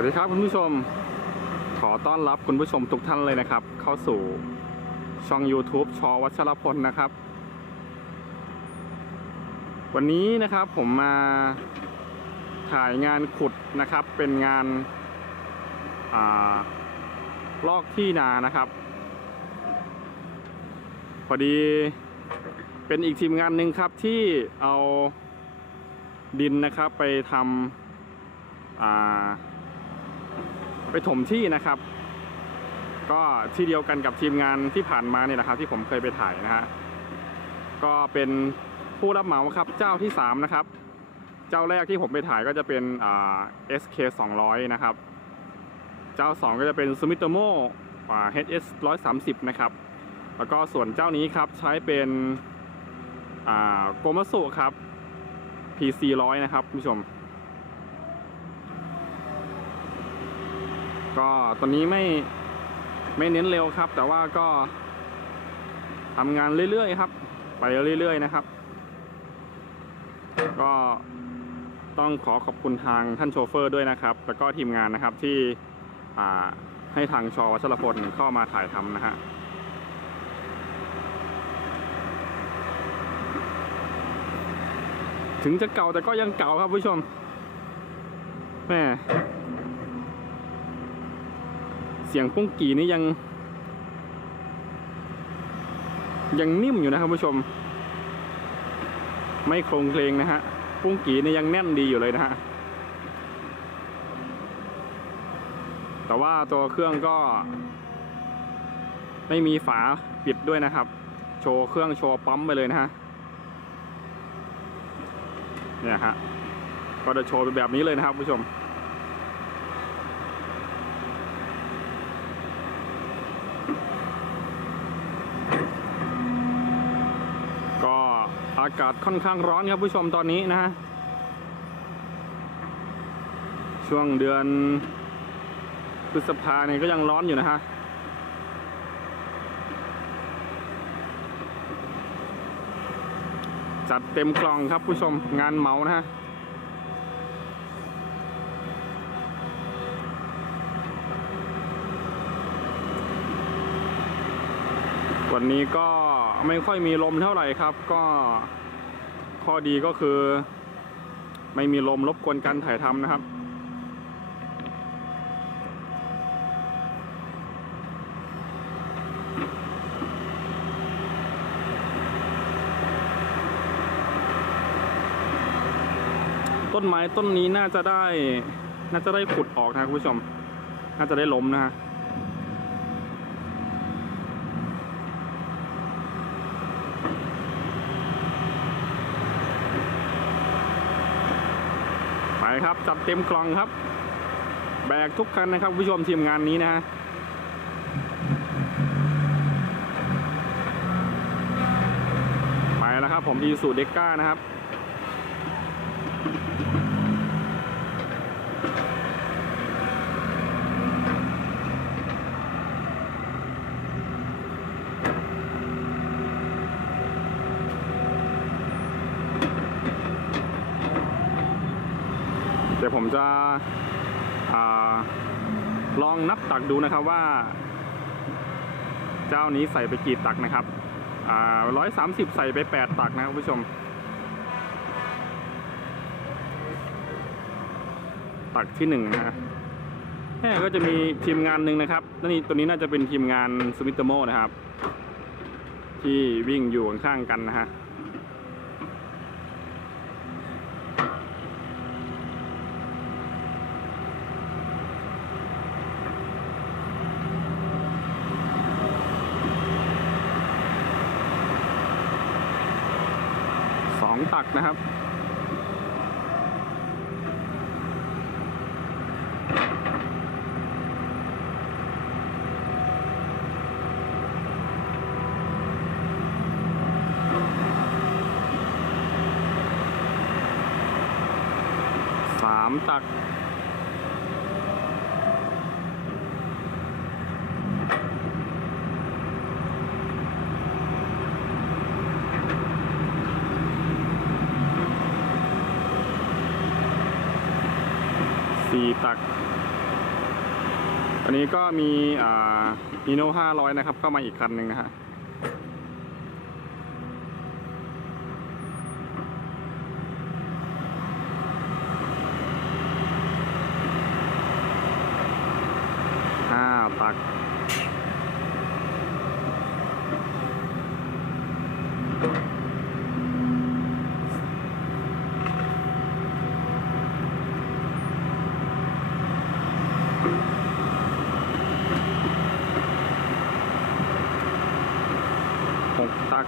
วัสดีครับคุณผู้ชม ขอต้อนรับคุณผู้ชมทุกท่านเลยนะครับ เข้าสู่ช่อง YouTube ชอวัชรพลนะครับ วันนี้นะครับผมมาถ่ายงานขุดนะครับ เป็นงานอาลอกที่นานะครับ พอดีเป็นอีกทีมงานหนึ่งครับที่เอาดินนะครับไปทำอ่า ไปถมที่นะครับ ก็ที่เดียวกันกับทีมงานที่ผ่านมาเนี่ยนะครับ ที่ผมเคยไปถ่ายนะฮะก็เป็นผู้รับเหมาครับเจ้าที่สามนะครับ เจ้าแรกที่ผมไปถ่ายก็จะเป็นอ่า SK 200 นะครับ เจ้าสองก็จะเป็น Sumitomo อ่า HS 130 นะครับ แล้วก็ส่วนเจ้านี้ครับใช้เป็นอ่าโกมัสุครับ PC 100 นะครับคุณผู้ชม ก็ตัวนี้ไม่ไม่เน้นเร็วครับ แต่ว่าก็ทำงานเรื่อยๆครับ ไปเรื่อยๆนะครับ ก็ต้องขอขอบคุณทางท่านโชเฟอร์ด้วยนะครับ แล้วก็ทีมงานนะครับที่ให้ทางชอวัชรพลเข้ามาถ่ายทำนะฮะถึงจะเก่าแต่ก็ยังเก่าครับผู้ชมแม่ เสียงปุ้งกีนี่ยัง ยังนิ่มอยู่นะครับผู้ชม ไม่โครงเพลงนะฮะปุ้งกีนี่ยังแน่นดีอยู่เลยนะฮะแต่ว่าตัวเครื่องก็ ไม่มีฝาปิดด้วยนะครับ โชว์เครื่องโชว์ปั๊มไปเลยนะฮะเนี่ยฮะก็จะโชว์เป็นแบบนี้เลยนะครับผู้ชม ก็ อากาศค่อนข้างร้อนครับผู้ชมตอนนี้นะฮะ ช่วงเดือนพฤษภาเนี่ยก็ยังร้อนอยู่นะฮะจัดเต็มกล่องครับผู้ชมงานเหมานะฮะวันนี้ก็ ไม่ค่อยมีลมเท่าไหร่ครับ ก็ข้อดีก็คือ ไม่มีลมรบกวนการถ่ายทำนะครับต้นไม้ต้นนี้น่าจะได้ น่าจะได้ขุดออกนะคุณผู้ชม น่าจะได้ล้มนะฮะ ครับ จัดเต็มกล่องครับ แบกทุกคันนะครับผู้ชมทีมงานนี้นะฮะไปแล้วครับผมอีสูเด็กก้านะครับ ยวผมจะอลองนับตักดูนะครับว่า เจ้านี้ใส่ไปกี่ตักนะครับร้อยสามสิบใส่ไปแปดตักนะครับคุณผู้ชม ตักที่หนึ่งนะฮะแม่ก็จะมีทีมงานหนึ่งนะครับนี่ตัวนี้น่าจะเป็นทีมงานสมิตโมนะครับ ที่วิ่งอยู่ข้างๆกันนะฮะ องตักนะครับ สามตักสี่ตัก อันนี้ก็มีอ่าฮีโน่500นะครับ เข้ามาอีกคันหนึ่งนะฮะห้าตัก หกตัก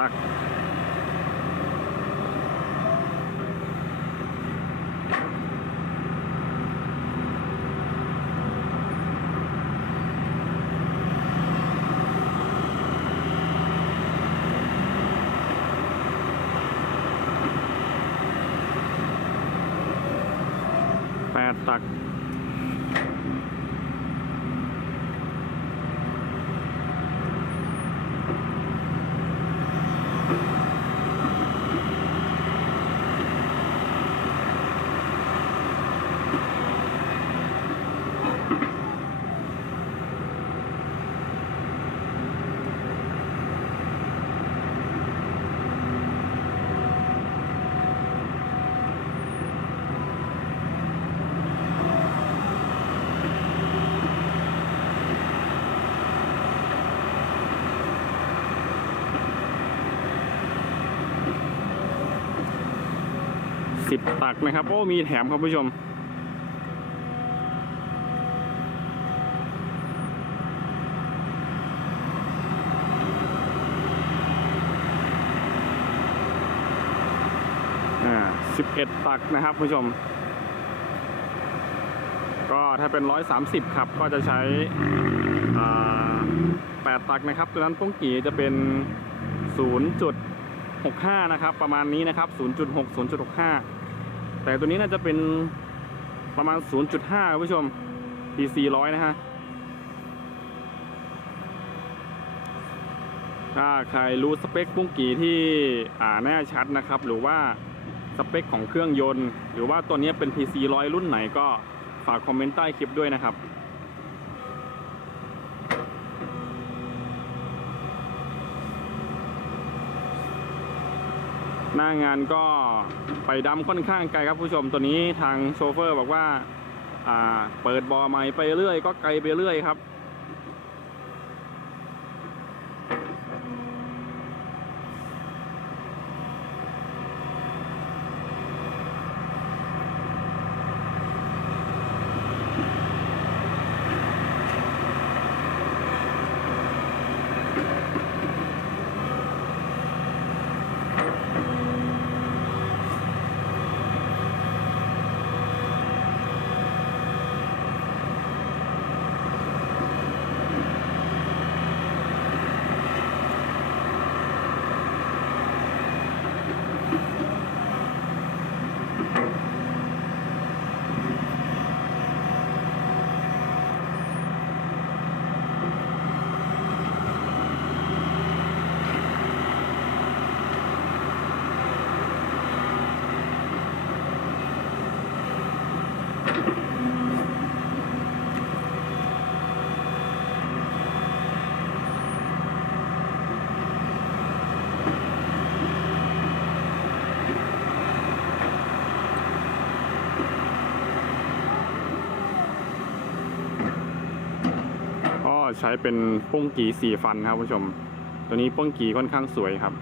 เจ็ด สิบตักนะครับ โอ้ มีแถมครับผู้ชม อ่าสิบเอ็ดตักนะครับผู้ชม ก็ถ้าเป็นร้อยสามสิบครับ ก็จะใช้แปดตักนะครับดังนั้นป้งกี่จะเป็นศูนย์จุดหกห้านะครับ ประมาณนี้นะครับศูนย์จุดหกศูนย์จุดหกห้า แต่ตัวนี้น่าจะเป็นประมาณ 0.5คุณผู้ชม PC ร้อยนะฮะถ้าใครรู้สเปคปุ้งกี่ที่อ่าแน่ชัดนะครับ หรือว่าสเปคของเครื่องยนต์ หรือว่าตัวนี้เป็น PC ร้อยรุ่นไหนก็ฝากคอมเมนต์ใต้คลิปด้วยนะครับ หน้างานก็ไปดำค่อนข้างไกลครับผู้ชมตัวนี้ทางโชเฟอร์บอกว่าอ่าเปิดบอใหม่ไปเรื่อยก็ไกลไปเรื่อยครับ ก็ ใช้เป็นป้งกีสี่ฟันครับผู้ชม ตัวนี้ป้งกีค่อนข้างสวยครับ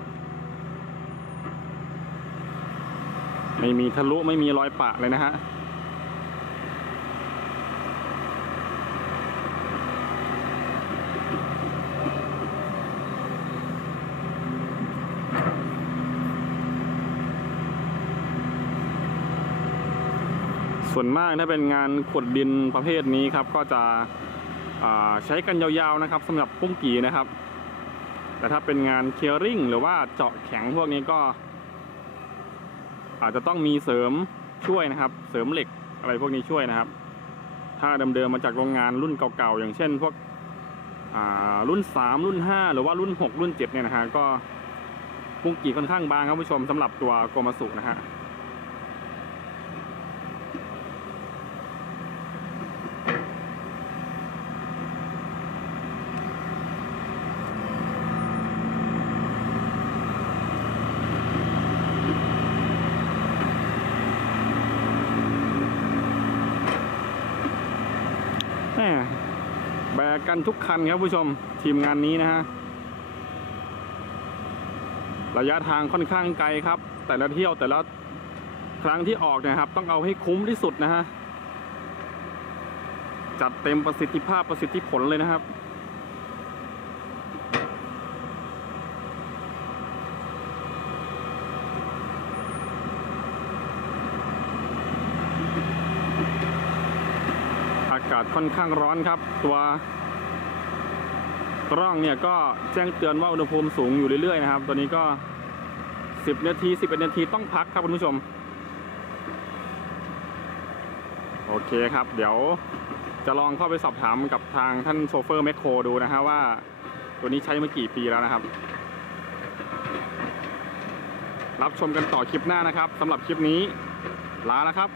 ไม่มีทะลุไม่มีรอยปะเลยนะฮะส่วนมากถ้าเป็นงานขุดดินประเภทนี้ครับ ก็จะ ใช้กันยาวๆนะครับสำหรับปุ้งกีนะครับ แต่ถ้าเป็นงานเคียร์ริงหรือว่าเจาะแข็งพวกนี้ก็ อาจจะต้องมีเสริมช่วยนะครับ เสริมเหล็กอะไรพวกนี้ช่วยนะครับ ถ้าเดิมๆมาจากโรงงานรุ่นเก่าๆอย่างเช่น พวกรุ่น 3 รุ่น 5 หรือว่ารุ่น 6 รุ่น 7 เนี่ยนะฮะก็ปุ้งกีค่อนข้างบางครับผู้ชมสำหรับตัวโกมาสุนะฮะ แม่แบกกันทุกคันครับผู้ชมทีมงานนี้นะฮะระยะทางค่อนข้างไกลครับ แต่ละเที่ยวแต่ละครั้งที่ออกนะครับ ต้องเอาให้คุ้มที่สุดนะฮะจัดเต็มประสิทธิภาพประสิทธิผลเลยนะครับากาศค่อนข้างร้อนครับ ตัวกล้องเนี่ยก็แจ้งเตือนว่าอุณหภูมิสูงอยู่เรื่อยๆนะครับตัวนี้ก็ 10 นาที 11 นาทีต้องพักครับคุณผู้ชม โอเคครับ เดี๋ยวจะลองเข้าไปสอบถามกับทางท่านโชเฟอร์แมคโครดูนะฮะว่า ตัวนี้ใช้มากี่ปีแล้วนะครับ รับชมกันต่อคลิปหน้านะครับสำหรับคลิปนี้ลาแล้วครับ